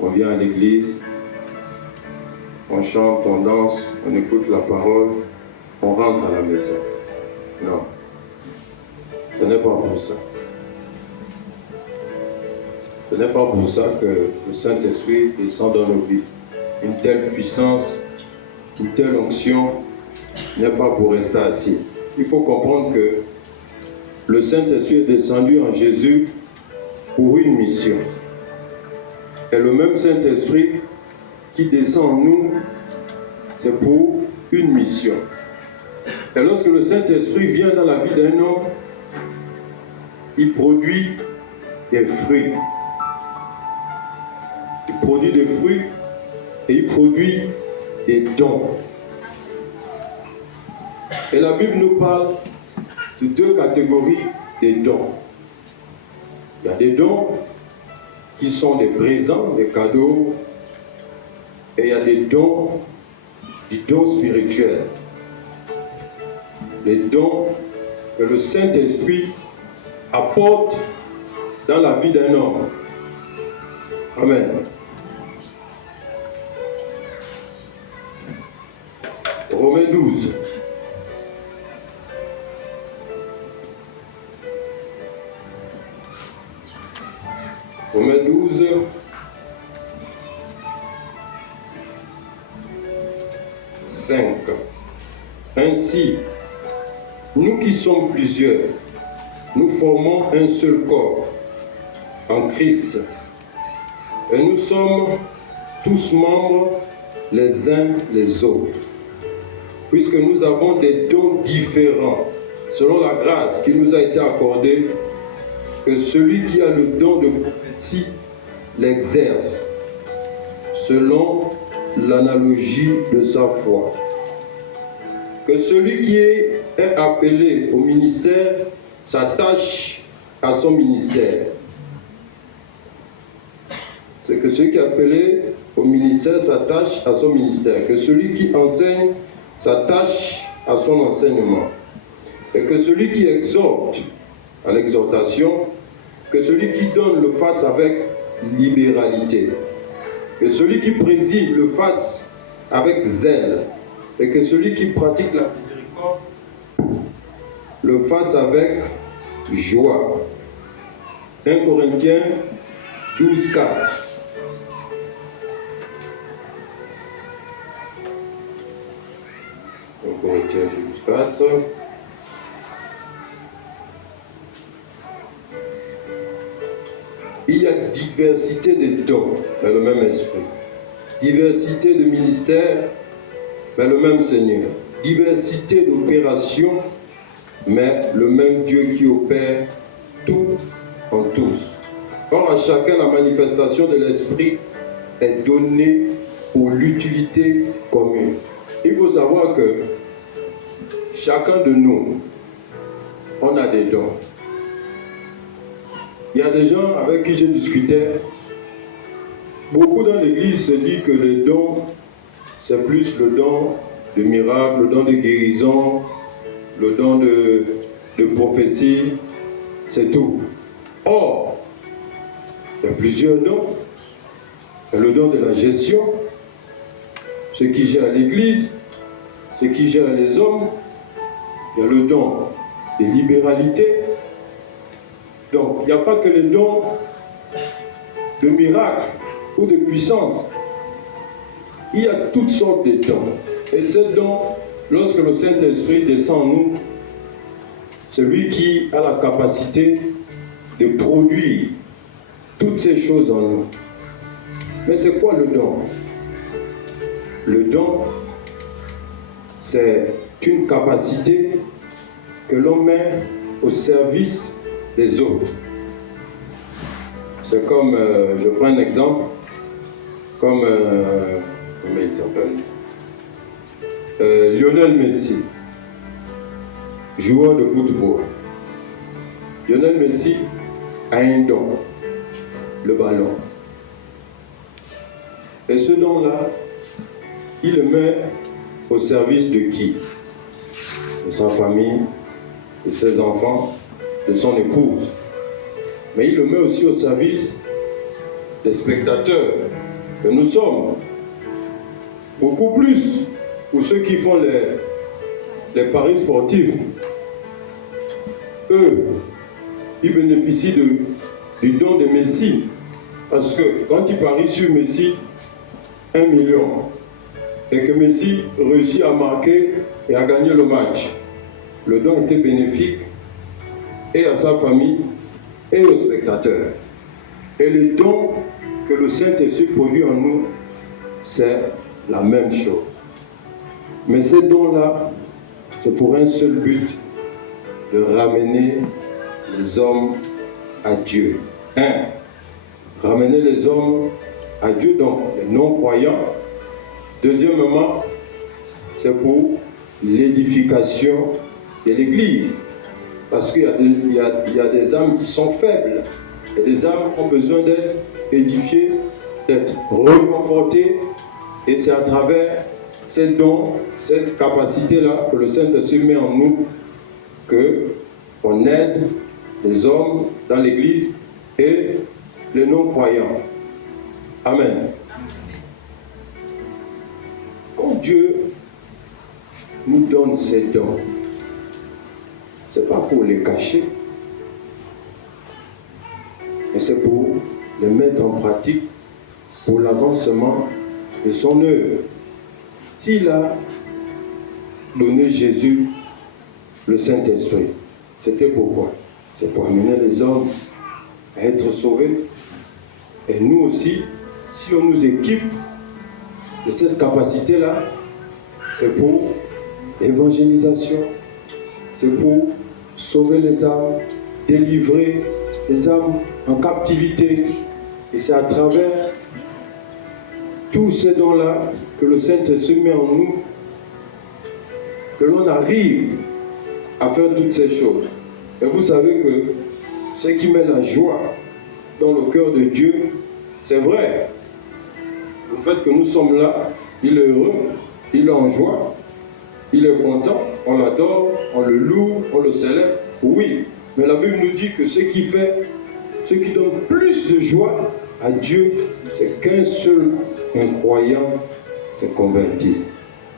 on vient à l'église, on chante, on danse, on écoute la parole, on rentre à la maison. Non, ce n'est pas pour ça. Ce n'est pas pour ça que le Saint-Esprit descend dans nos vies. Une telle puissance, une telle onction n'est pas pour rester assis. Il faut comprendre que le Saint-Esprit est descendu en Jésus pour une mission. Et le même Saint-Esprit qui descend en nous, c'est pour une mission. Et lorsque le Saint-Esprit vient dans la vie d'un homme, il produit des fruits. Il produit des fruits et il produit des dons. Et la Bible nous parle de deux catégories de dons. Il y a des dons qui sont des présents, des cadeaux, et il y a des dons, des dons spirituels. Les dons que le Saint-Esprit apporte dans la vie d'un homme. Amen. Romains 12. Romains 12. Ainsi, nous qui sommes plusieurs, nous formons un seul corps en Christ. Et nous sommes tous membres les uns les autres. Puisque nous avons des dons différents, selon la grâce qui nous a été accordée, que celui qui a le don de prophétie l'exerce, selon l'analogie de sa foi. Que celui qui est appelé au ministère s'attache à son ministère. C'est que celui qui est appelé au ministère s'attache à son ministère. Que celui qui enseigne s'attache à son enseignement. Et que celui qui exhorte à l'exhortation, que celui qui donne le fasse avec libéralité. Que celui qui préside le fasse avec zèle. Et que celui qui pratique la miséricorde le fasse avec joie. 1 Corinthiens 12, 4. 1 Corinthiens 12, 4. Il y a diversité de dons, mais le même esprit. Diversité de ministères, mais le même Seigneur. Diversité d'opérations, mais le même Dieu qui opère tout en tous. Or, à chacun, la manifestation de l'Esprit est donnée pour l'utilité commune. Il faut savoir que chacun de nous, on a des dons. Il y a des gens avec qui je discutais. Beaucoup dans l'église se dit que les dons, c'est plus le don de miracle, le don de guérison, le don de prophétie, c'est tout. Or, il y a plusieurs dons. Il y a le don de la gestion, ceux qui gèrent l'église, ceux qui gèrent les hommes. Il y a le don de libéralité. Donc, il n'y a pas que les dons de miracle ou de puissance. Il y a toutes sortes de dons. Et ces dons, lorsque le Saint-Esprit descend en nous, c'est lui qui a la capacité de produire toutes ces choses en nous. Mais c'est quoi le don? Le don, c'est une capacité que l'on met au service des autres. C'est comme, je prends un exemple, comme, comment il s'appelle, Lionel Messi, joueur de football. Lionel Messi a un don, le ballon. Et ce don-là, il le met au service de qui? De sa famille, de ses enfants, de son épouse. Mais il le met aussi au service des spectateurs que nous sommes. Beaucoup plus pour ceux qui font les paris sportifs. Eux, ils bénéficient du don de Messi. Parce que quand ils parient sur Messi, 1 million, et que Messi réussit à marquer et à gagner le match, le don était bénéfique et à sa famille et aux spectateurs. Et le don que le Saint-Esprit produit en nous, c'est la même chose. Mais ces dons-là, c'est pour un seul but, de ramener les hommes à Dieu. Ramener les hommes à Dieu, donc les non-croyants. Deuxièmement, c'est pour l'édification de l'Église. Parce qu'il y a des âmes qui sont faibles. Et les âmes ont besoin d'être édifiées, d'être reconfortées. Et c'est à travers ces dons, cette capacité-là que le Saint-Esprit met en nous, qu'on aide les hommes dans l'Église et les non-croyants. Amen. Quand Dieu nous donne ces dons, ce n'est pas pour les cacher, mais c'est pour les mettre en pratique pour l'avancement de son œuvre. S'il a donné Jésus le Saint-Esprit, c'était pourquoi? C'est pour amener les hommes à être sauvés. Et nous aussi, si on nous équipe de cette capacité-là, c'est pour l'évangélisation, c'est pour sauver les âmes, délivrer les âmes en captivité. Et c'est à travers tous ces dons-là que le Saint-Esprit met en nous, que l'on arrive à faire toutes ces choses. Et vous savez que ce qui met la joie dans le cœur de Dieu, c'est vrai. Le fait que nous sommes là, il est heureux, il est en joie, il est content, on l'adore, on le loue, on le célèbre. Oui, mais la Bible nous dit que ce qui donne plus de joie à Dieu, c'est qu'un seul croyant se convertisse.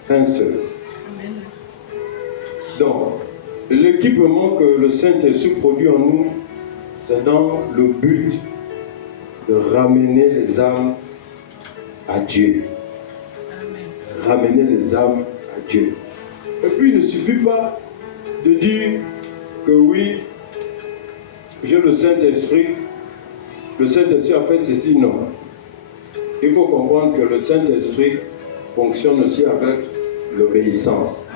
Un seul. Donc, l'équipement que le Saint-Esprit produit en nous, c'est dans le but de ramener les âmes à Dieu. Ramener les âmes à Dieu. Et puis, il ne suffit pas de dire que oui, j'ai le Saint-Esprit a fait ceci, non. Il faut comprendre que le Saint-Esprit fonctionne aussi avec l'obéissance.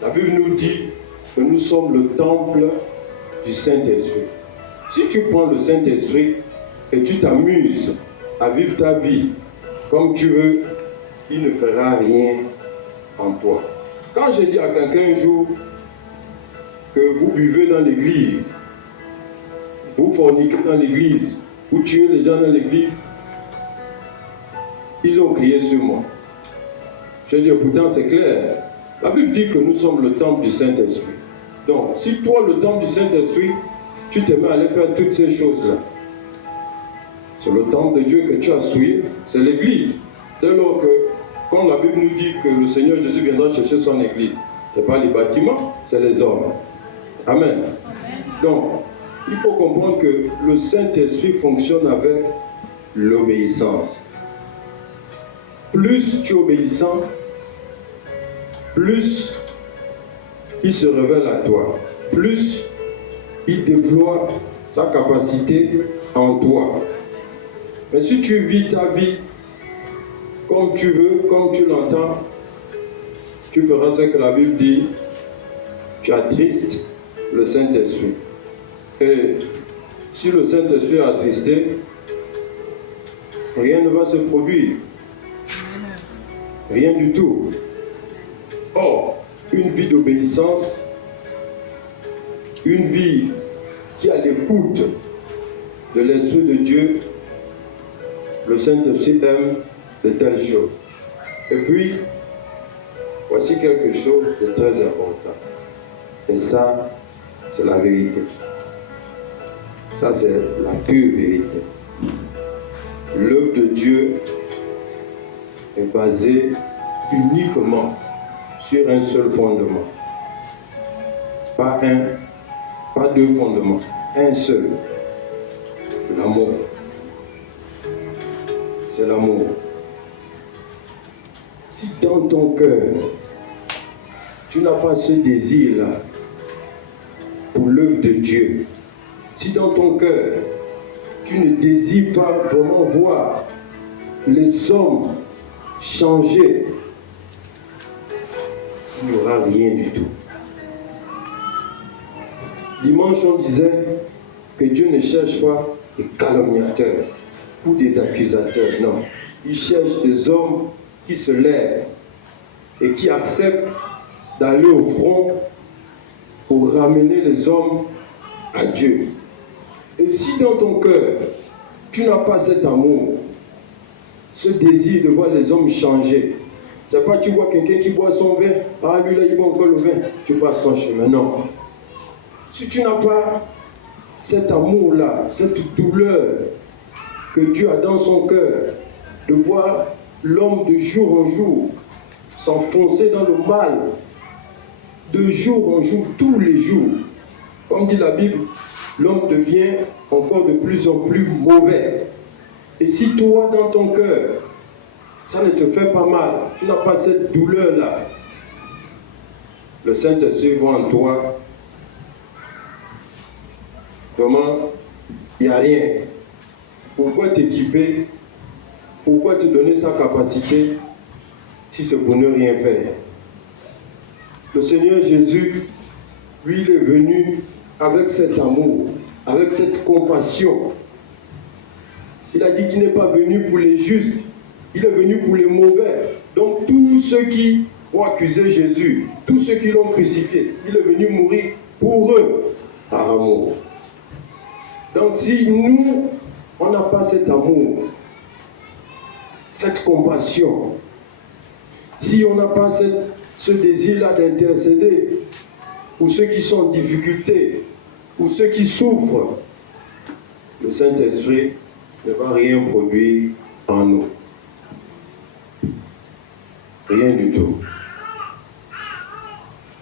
La Bible nous dit que nous sommes le temple du Saint-Esprit. Si tu prends le Saint-Esprit et tu t'amuses à vivre ta vie comme tu veux, il ne fera rien en toi. Quand j'ai dit à quelqu'un un jour que vous buvez dans l'église, vous forniquez dans l'église, vous tuez les gens dans l'église, ils ont crié sur moi. Je dis pourtant c'est clair. La Bible dit que nous sommes le temple du Saint-Esprit. Donc, si toi, le temple du Saint-Esprit, tu te mets à aller faire toutes ces choses-là, c'est le temple de Dieu que tu as souillé, c'est l'église. Dès lors que, quand la Bible nous dit que le Seigneur Jésus viendra chercher son église, ce n'est pas les bâtiments, c'est les hommes. Amen. Donc, il faut comprendre que le Saint-Esprit fonctionne avec l'obéissance. Plus tu es obéissant, plus il se révèle à toi, plus il déploie sa capacité en toi. Mais si tu vis ta vie comme tu veux, comme tu l'entends, tu feras ce que la Bible dit, tu attristes le Saint-Esprit. Et si le Saint-Esprit est attristé, rien ne va se produire. Rien du tout. Or, une vie d'obéissance, une vie qui a l'écoute de l'Esprit de Dieu, le Saint-Esprit aime de telles choses. Et puis, voici quelque chose de très important. Et ça, c'est la vérité. Ça, c'est la pure vérité. l'œuvre de Dieu est basée uniquement sur un seul fondement. Pas un, pas deux fondements, un seul. L'amour. C'est l'amour. Si dans ton cœur, tu n'as pas ce désir-là pour l'œuvre de Dieu, si dans ton cœur, tu ne désires pas vraiment voir les hommes changer, il n'y aura rien du tout. Dimanche, on disait que Dieu ne cherche pas des calomniateurs ou des accusateurs, non. Il cherche des hommes qui se lèvent et qui acceptent d'aller au front pour ramener les hommes à Dieu. Et si dans ton cœur, tu n'as pas cet amour, ce désir de voir les hommes changer, c'est pas tu vois quelqu'un qui boit son vin, ah lui là il boit encore le vin, tu passes ton chemin, non. Si tu n'as pas cet amour-là, cette douleur que Dieu a dans son cœur, de voir l'homme de jour en jour s'enfoncer dans le mal, de jour en jour, tous les jours, comme dit la Bible, l'homme devient encore de plus en plus mauvais. Et si toi, dans ton cœur, ça ne te fait pas mal, tu n'as pas cette douleur-là, le Saint-Esprit voit en toi, vraiment, il n'y a rien. Pourquoi t'équiper? Pourquoi te donner sa capacité si c'est pour ne rien faire? Le Seigneur Jésus, lui, il est venu avec cet amour, avec cette compassion. Il a dit qu'il n'est pas venu pour les justes, il est venu pour les mauvais. Donc tous ceux qui ont accusé Jésus, tous ceux qui l'ont crucifié, il est venu mourir pour eux, par amour. Donc si nous, on n'a pas cet amour, cette compassion, si on n'a pas ce désir-là d'intercéder pour ceux qui sont en difficulté, pour ceux qui souffrent, le Saint-Esprit ne va rien produire en nous. Rien du tout.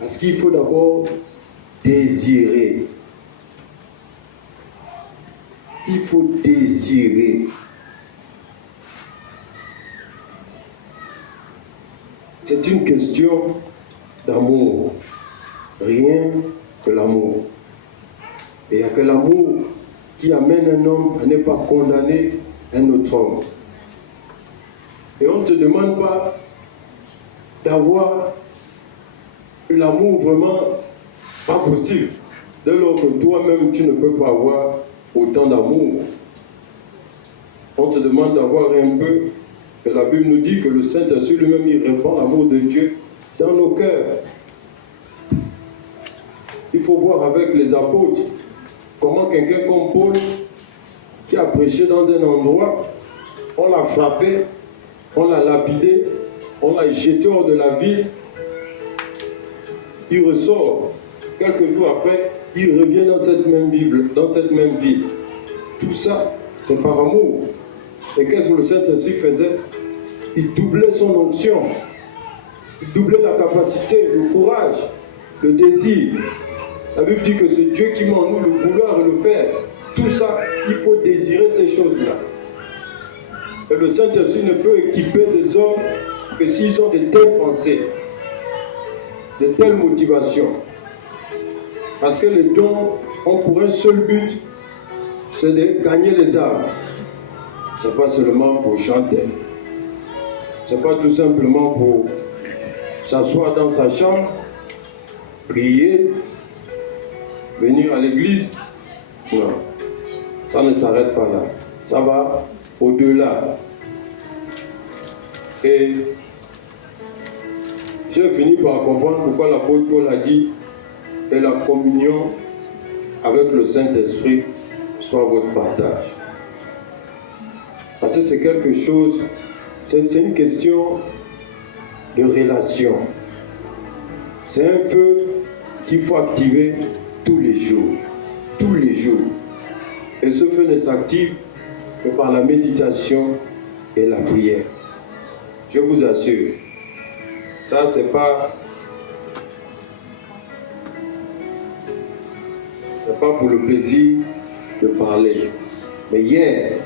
Parce qu'il faut d'abord désirer. Il faut désirer. C'est une question d'amour. Rien que l'amour. Et il n'y a que l'amour qui amène un homme à ne pas condamner un autre homme. Et on ne te demande pas d'avoir l'amour vraiment pas possible. Dès lors que toi-même tu ne peux pas avoir autant d'amour. On te demande d'avoir un peu. Et la Bible nous dit que le Saint-Esprit lui-même, il répand l'amour de Dieu dans nos cœurs. Il faut voir avec les apôtres comment quelqu'un comme Paul, qui a prêché dans un endroit, on l'a frappé, on l'a lapidé, on l'a jeté hors de la ville. Il ressort. Quelques jours après, il revient dans cette même Bible, dans cette même ville. Tout ça, c'est par amour. Et qu'est-ce que le Saint-Esprit faisait? Il doublait son onction. Il doublait la capacité, le courage, le désir. La Bible dit que c'est Dieu qui met en nous le vouloir et le faire. Tout ça, il faut désirer ces choses-là. Et le Saint-Esprit ne peut équiper les hommes que s'ils ont de telles pensées, de telles motivations. Parce que les dons ont pour un seul but, c'est de gagner les âmes. Ce n'est pas seulement pour chanter. Ce n'est pas tout simplement pour s'asseoir dans sa chambre, prier, venir à l'église. Non, ça ne s'arrête pas là. Ça va au-delà. Et j'ai fini par comprendre pourquoi l'apôtre Paul a dit que la communion avec le Saint-Esprit soit votre partage. Parce que c'est quelque chose, c'est une question de relation. C'est un feu qu'il faut activer tous les jours. Tous les jours. Et ce feu ne s'active que par la méditation et la prière. Je vous assure, ça c'est pas pour le plaisir de parler. Mais hier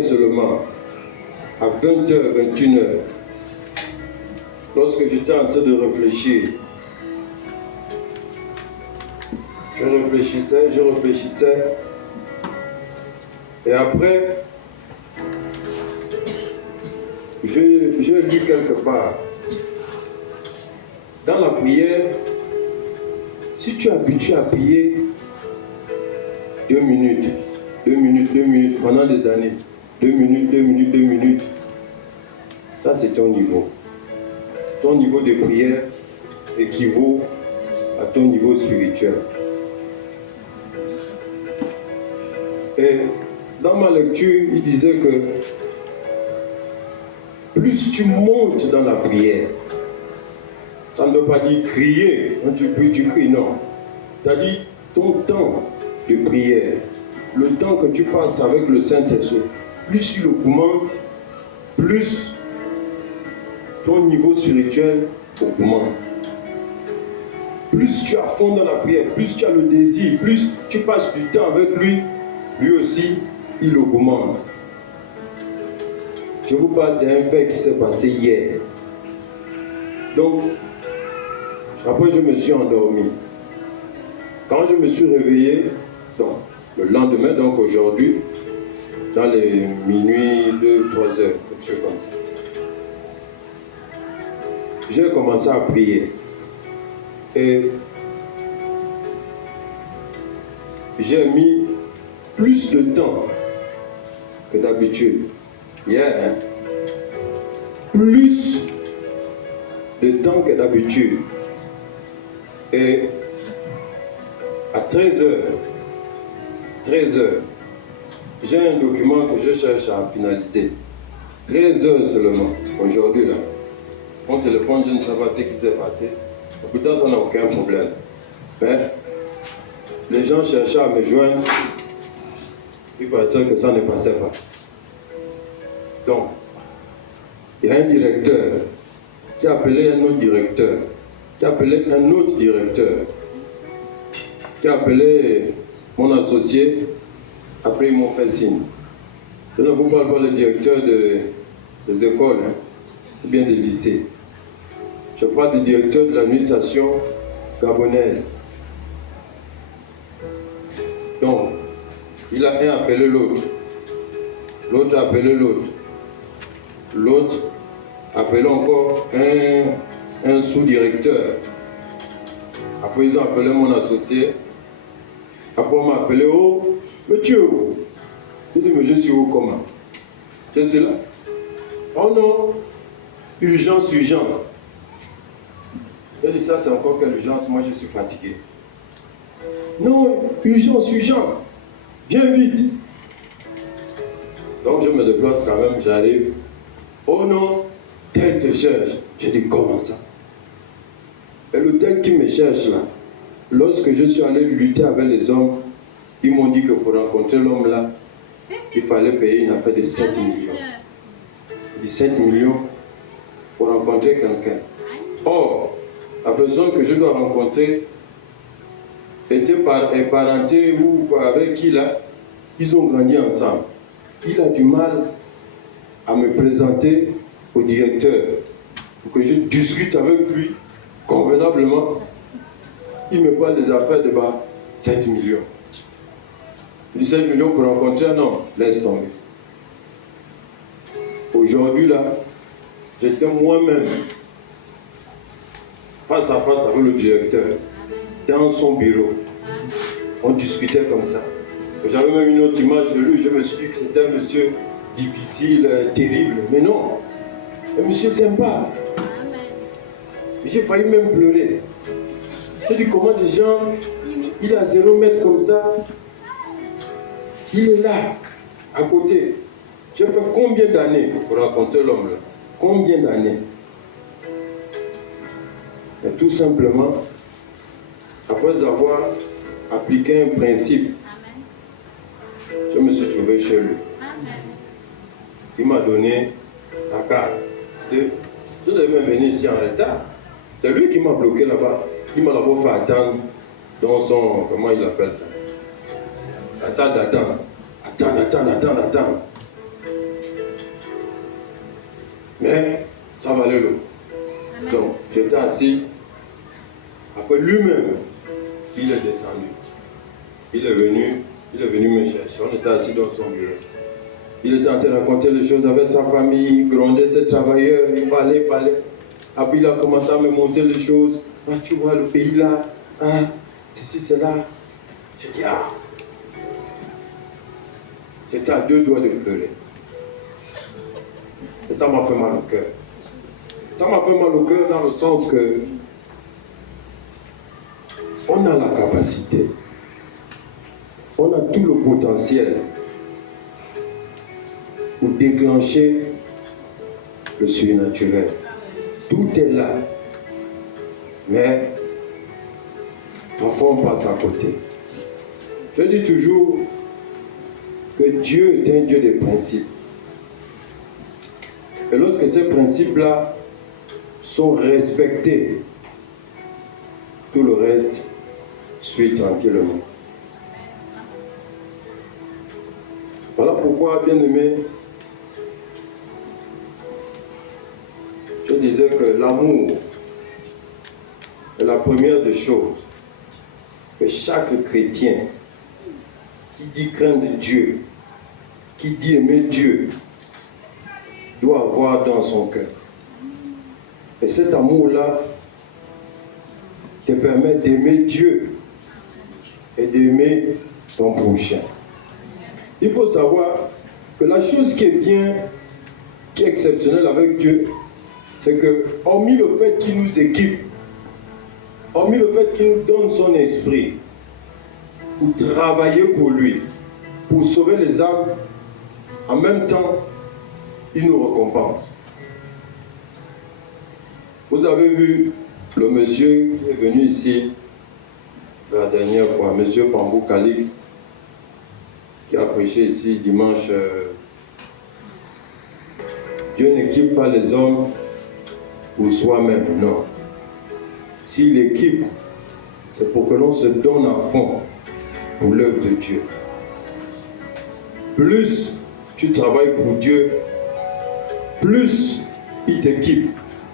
seulement, à 20h, 21h, lorsque j'étais en train de réfléchir, je réfléchissais, et après, je lis quelque part, dans la prière, si tu es habitué à prier 2 minutes, pendant des années, 2 minutes, ça c'est ton niveau. Ton niveau de prière équivaut à ton niveau spirituel. Et dans ma lecture, il disait que plus tu montes dans la prière, ça ne veut pas dire crier, quand tu pries, tu cries, non. C'est-à-dire ton temps de prière, le temps que tu passes avec le Saint-Esprit, plus tu l'augmentes, plus ton niveau spirituel augmente. Plus tu es à fond dans la prière, plus tu as le désir, plus tu passes du temps avec lui, lui aussi, il augmente. Je vous parle d'un fait qui s'est passé hier. Donc, après je me suis endormi. Quand je me suis réveillé, donc, le lendemain, donc aujourd'hui, dans les minuit, 2, 3 heures, quelque chose comme ça, j'ai commencé à prier. Et j'ai mis plus de temps que d'habitude. Hier, plus de temps que d'habitude. Et à 13h, j'ai un document que je cherche à finaliser. 13h seulement, aujourd'hui là. Mon téléphone, je ne sais pas ce qui s'est passé. Pourtant, ça n'a aucun problème. Mais les gens cherchaient à me joindre. Il paraît que ça ne passait pas. Donc, il y a un directeur qui a appelé un autre directeur, qui a appelé un autre directeur, qui a appelé mon associé. Après, ils m'ont fait signe. Je ne vous parle pas le directeur des écoles, ou bien des lycées. Je parle du directeur de l'administration gabonaise. Donc, il a appelé l'autre. L'autre a appelé l'autre. L'autre a appelé encore un sous-directeur. Après, ils ont appelé mon associé. Après, on m'a appelé, oh, monsieur. Je dis, mais je suis où, comment? Je suis là. Oh non, urgence. Je dis, ça, c'est encore quelle urgence? Moi, je suis fatigué. Non, urgence. Viens vite. Donc, je me déplace quand même, j'arrive. Oh non, tel te cherche. Je dis, comment ça? Et le tel qui me cherche là, lorsque je suis allé lutter avec les hommes, ils m'ont dit que pour rencontrer l'homme là, il fallait payer une affaire de 7 millions. 17 millions pour rencontrer quelqu'un. Or, la personne que je dois rencontrer était parenté ou avec qui là, ils ont grandi ensemble. Il a du mal à me présenter au directeur pour que je discute avec lui convenablement. Il me parle des affaires de 7 millions. 17 millions pour rencontrer un homme, laisse tomber. Aujourd'hui là, j'étais moi-même face à face avec le directeur, dans son bureau. On discutait comme ça. J'avais même une autre image de lui, je me suis dit que c'était un monsieur difficile, terrible. Mais non, un monsieur sympa. J'ai failli même pleurer. J'ai dit comment des gens, il a 0 mètre comme ça, il est là, à côté. J'ai fait combien d'années pour rencontrer l'homme là? Combien d'années? Et tout simplement, après avoir appliqué un principe, je me suis retrouvé chez lui. Il m'a donné sa carte. Je devais même venir ici en retard. C'est lui qui m'a bloqué là-bas. Il m'a d'abord fait attendre dans son, comment il appelle ça, la salle d'attente. Attendre. Mais ça valait l'eau. Donc j'étais assis. Après lui-même, il est descendu. Il est venu me chercher. On était assis dans son bureau. Il était en train de raconter les choses avec sa famille, il grondait ses travailleurs, il parlait. Après il a commencé à me montrer les choses. Ah, tu vois le pays là, hein, ceci, cela. J'ai dit, ah. J'étais à 2 doigts de pleurer. Et ça m'a fait mal au cœur. Ça m'a fait mal au cœur dans le sens que on a la capacité, on a tout le potentiel pour déclencher le surnaturel. Tout est là. Mais parfois on passe à côté. Je dis toujours que Dieu est un Dieu des principes. Et lorsque ces principes-là sont respectés, tout le reste suit tranquillement. Voilà pourquoi, bien-aimé, je disais que l'amour est la première des choses que chaque chrétien qui dit craindre Dieu, qui dit aimer Dieu, doit avoir dans son cœur. Et cet amour-là te permet d'aimer Dieu et d'aimer ton prochain. Il faut savoir que la chose qui est bien, qui est exceptionnelle avec Dieu, c'est que, hormis le fait qu'il nous équipe, hormis le fait qu'il nous donne son esprit pour travailler pour lui, pour sauver les âmes, en même temps, il nous récompense. Vous avez vu le monsieur qui est venu ici la dernière fois, monsieur Pambou Calix, qui a prêché ici dimanche. Dieu n'équipe pas les hommes pour soi-même, non. S'il équipe, c'est pour que l'on se donne à fond pour l'œuvre de Dieu. Plus tu travailles pour Dieu, plus il t'équipe,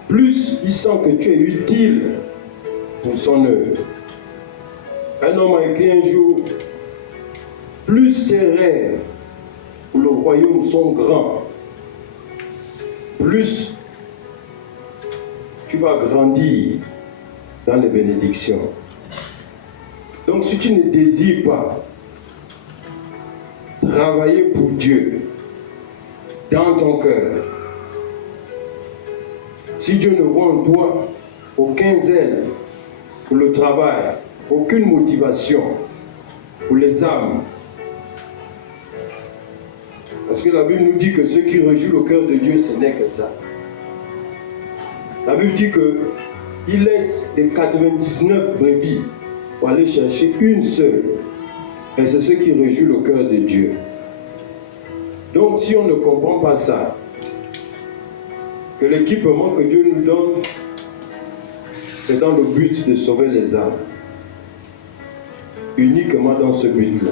plus il sent que tu es utile pour son œuvre. Un homme a écrit un jour, plus tes rêves pour le royaume sont grands, plus tu vas grandir dans les bénédictions. Donc si tu ne désires pas travailler pour Dieu dans ton cœur, si Dieu ne voit en toi aucun zèle pour le travail, aucune motivation pour les âmes, parce que la Bible nous dit que ce qui réjouit le cœur de Dieu, ce n'est que ça. La Bible dit qu'il laisse les 99 brebis pour aller chercher une seule. Et c'est ce qui réjouit le cœur de Dieu. Donc si on ne comprend pas ça, que l'équipement que Dieu nous donne, c'est dans le but de sauver les âmes. Uniquement dans ce but-là.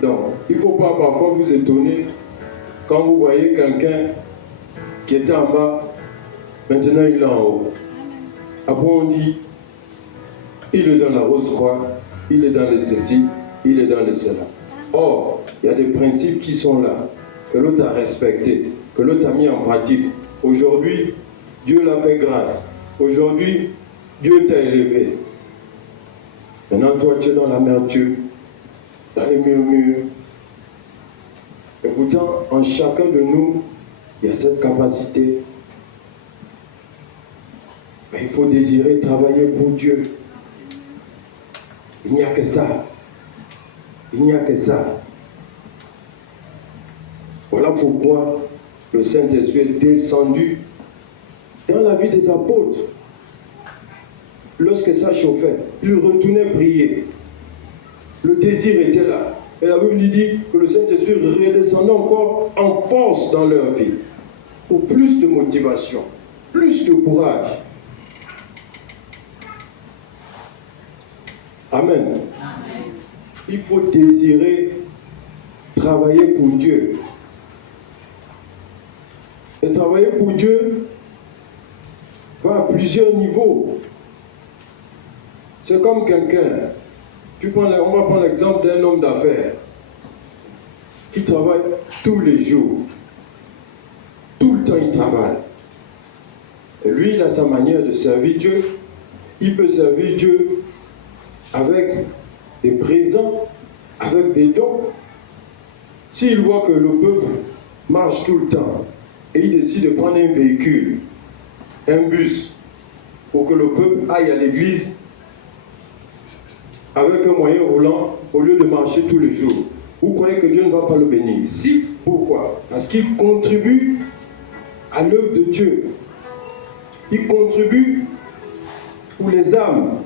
Donc, il ne faut pas parfois vous étonner quand vous voyez quelqu'un qui était en bas, maintenant il est en haut. Après on dit, il est dans la Rose-Croix, il est dans le ceci, il est dans le cela. Or, il y a des principes qui sont là, que l'autre a respectés, que l'autre a mis en pratique. Aujourd'hui, Dieu l'a fait grâce. Aujourd'hui, Dieu t'a élevé. Maintenant, toi, tu es dans l'amertume, dans les murmures. Et pourtant, en chacun de nous, il y a cette capacité. Mais il faut désirer travailler pour Dieu. Il n'y a que ça. Il n'y a que ça. Voilà pourquoi le Saint-Esprit est descendu dans la vie des apôtres. Lorsque ça chauffait, ils retournaient prier. Le désir était là. Et la Bible dit que le Saint-Esprit redescendait encore en force dans leur vie. Pour plus de motivation, plus de courage. Amen. Amen. Il faut désirer travailler pour Dieu. Et travailler pour Dieu va à plusieurs niveaux. C'est comme quelqu'un, on va prendre l'exemple d'un homme d'affaires qui travaille tous les jours. Tout le temps il travaille. Et lui, il a sa manière de servir Dieu. Il peut servir Dieu avec des présents, avec des dons. S'il voit que le peuple marche tout le temps et il décide de prendre un véhicule, un bus, pour que le peuple aille à l'église avec un moyen roulant au lieu de marcher tous les jours, vous croyez que Dieu ne va pas le bénir? Si, pourquoi? Parce qu'il contribue à l'œuvre de Dieu. Il contribue pour les âmes.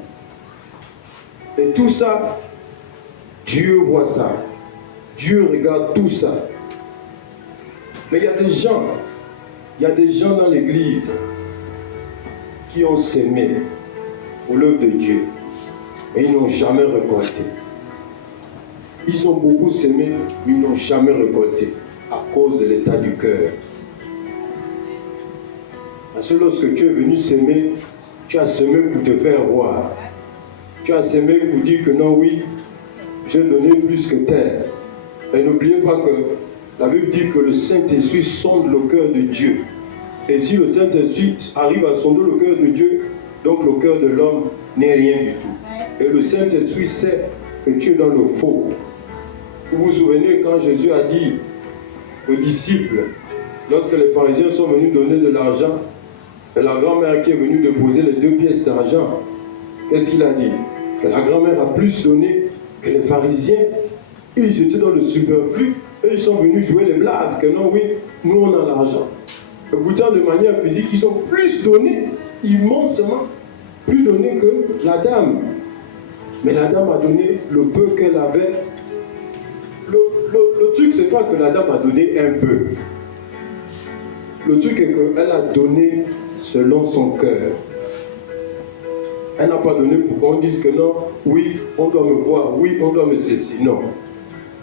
Et tout ça, Dieu voit ça. Dieu regarde tout ça. Mais il y a des gens dans l'église qui ont sémé pour l'œuvre de Dieu et ils n'ont jamais récolté. Ils ont beaucoup sémé, mais ils n'ont jamais récolté à cause de l'état du cœur. Parce que lorsque tu es venu s'aimer, tu as semé pour te faire voir. Tu as semé pour dire que non, oui, j'ai donné plus que tel. Et n'oubliez pas que la Bible dit que le Saint-Esprit sonde le cœur de Dieu. Et si le Saint-Esprit arrive à sonder le cœur de Dieu, donc le cœur de l'homme n'est rien du tout. Et le Saint-Esprit sait que tu es dans le faux. Vous vous souvenez quand Jésus a dit aux disciples, lorsque les pharisiens sont venus donner de l'argent, et la grand-mère qui est venue déposer les 2 pièces d'argent, qu'est-ce qu'il a dit? Que la grand-mère a plus donné que les pharisiens. Et ils étaient dans le superflu, et ils sont venus jouer les blagues, que non, oui, nous on a l'argent. Et pourtant, de manière physique, ils ont plus donné, immensement, plus donné que la dame. Mais la dame a donné le peu qu'elle avait. Le truc, c'est pas que la dame a donné un peu. Le truc est qu'elle a donné selon son cœur. Elle n'a pas donné pour qu'on dise que non, oui, on doit me voir, oui, on doit me cesser. Non.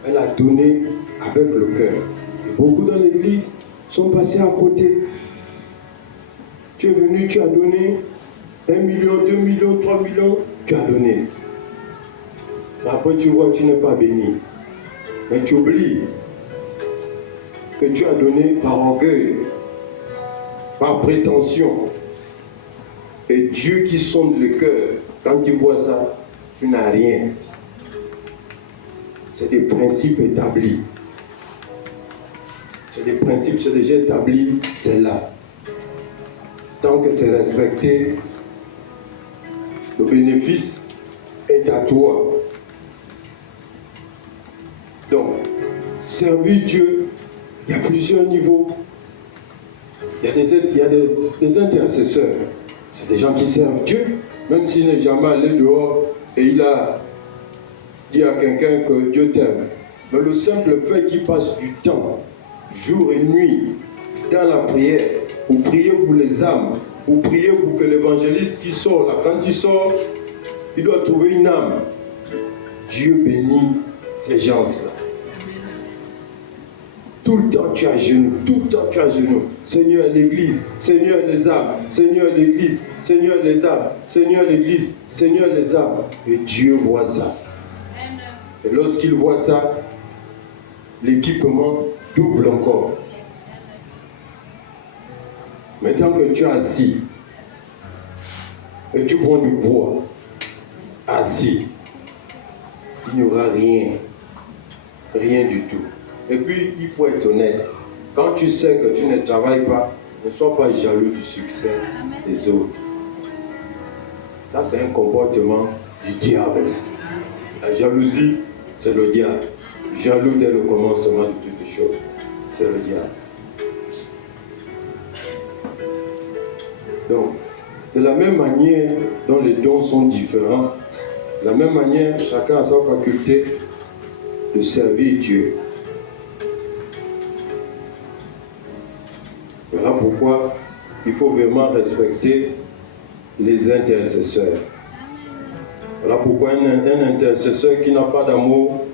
Elle a donné avec le cœur. Et beaucoup dans l'église sont passés à côté. Tu es venu, tu as donné 1 million, 2 millions, 3 millions, tu as donné. Après tu vois, tu n'es pas béni. Mais tu oublies que tu as donné par orgueil, par prétention. Et Dieu qui sonde le cœur, quand tu vois ça, tu n'as rien. C'est des principes établis. C'est des principes, c'est déjà établi, c'est là. Tant que c'est respecté, le bénéfice est à toi. Donc, servir Dieu, il y a plusieurs niveaux. Il y a des intercesseurs. C'est des gens qui servent Dieu, même s'il n'est jamais allé dehors et il a dit à quelqu'un que Dieu t'aime. Mais le simple fait qu'il passe du temps, jour et nuit, dans la prière, pour prier pour les âmes, pour prier pour que l'évangéliste qui sort là, quand il sort, il doit trouver une âme. Dieu bénit ces gens-là. Tout le temps tu as genoux, tout le temps tu as genoux. Seigneur l'église, Seigneur les âmes, Seigneur l'église, Seigneur les âmes, Seigneur l'église, Seigneur les âmes. Et Dieu voit ça. Et lorsqu'il voit ça, l'équipement double encore. Mais tant que tu es assis et tu prends du bois, assis, il n'y aura rien, rien du tout. Et puis, il faut être honnête. Quand tu sais que tu ne travailles pas, ne sois pas jaloux du succès des autres. Ça, c'est un comportement du diable. La jalousie, c'est le diable. Jaloux dès le commencement de toutes choses, c'est le diable. Donc, de la même manière dont les dons sont différents, De la même manière, chacun a sa faculté de servir Dieu. Voilà pourquoi il faut vraiment respecter les intercesseurs. Voilà pourquoi un intercesseur qui n'a pas d'amour,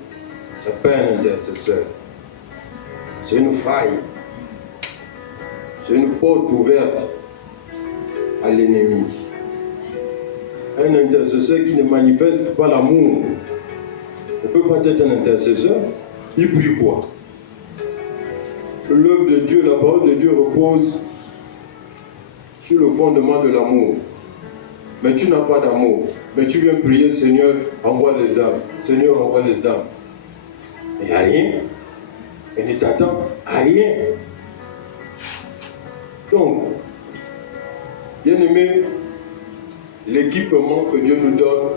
ce n'est pas un intercesseur. C'est une faille. C'est une porte ouverte à l'ennemi. Un intercesseur qui ne manifeste pas l'amour ne peut pas être un intercesseur. Il prie quoi? L'œuvre de Dieu, la parole de Dieu repose sur le fondement de l'amour. Mais tu n'as pas d'amour. Mais tu viens prier, Seigneur, envoie les âmes. Seigneur, envoie les âmes. Il n'y a rien. Et ne t'attend à rien. Donc, bien aimé, l'équipement que Dieu nous donne,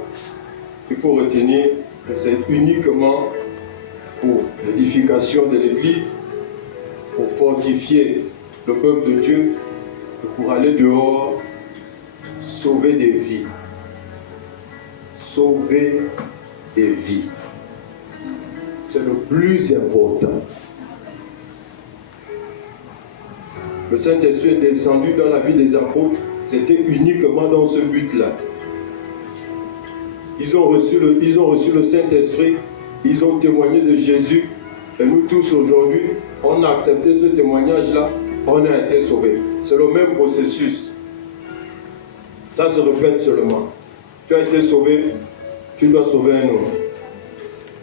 il faut retenir que c'est uniquement pour l'édification de l'Église, pour fortifier le peuple de Dieu, pour aller dehors, sauver des vies. Sauver des vies. C'est le plus important. Le Saint-Esprit est descendu dans la vie des apôtres, c'était uniquement dans ce but-là. Ils ont reçu le Saint-Esprit, ils ont témoigné de Jésus, et nous tous aujourd'hui, on a accepté ce témoignage-là, on a été sauvés. C'est le même processus. Ça se répète seulement. Tu as été sauvé, tu dois sauver un autre.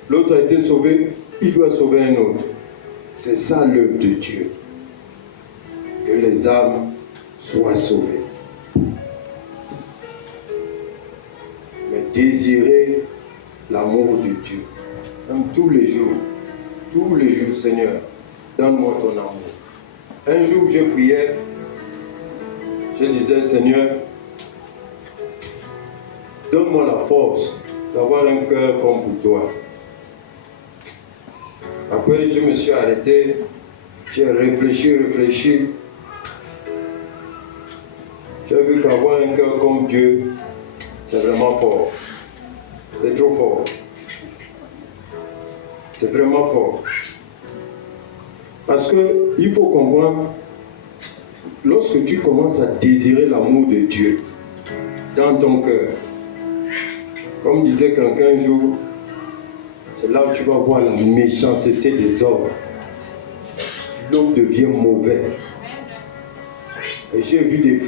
L'autre a été sauvé, il doit sauver un autre. C'est ça l'œuvre de Dieu. Que les âmes soient sauvées. Mais désirer l'amour de Dieu. Même tous les jours, Seigneur, donne-moi ton amour. Un jour, je priais, je disais, Seigneur, donne-moi la force d'avoir un cœur comme pour toi. Après, je me suis arrêté, j'ai réfléchi. J'ai vu qu'avoir un cœur comme Dieu, c'est vraiment fort. C'est trop fort. C'est vraiment fort. Parce qu'il faut comprendre, lorsque tu commences à désirer l'amour de Dieu dans ton cœur, comme disait quelqu'un un jour, c'est là où tu vas voir la méchanceté des hommes. L'homme devient mauvais. Et j'ai vu des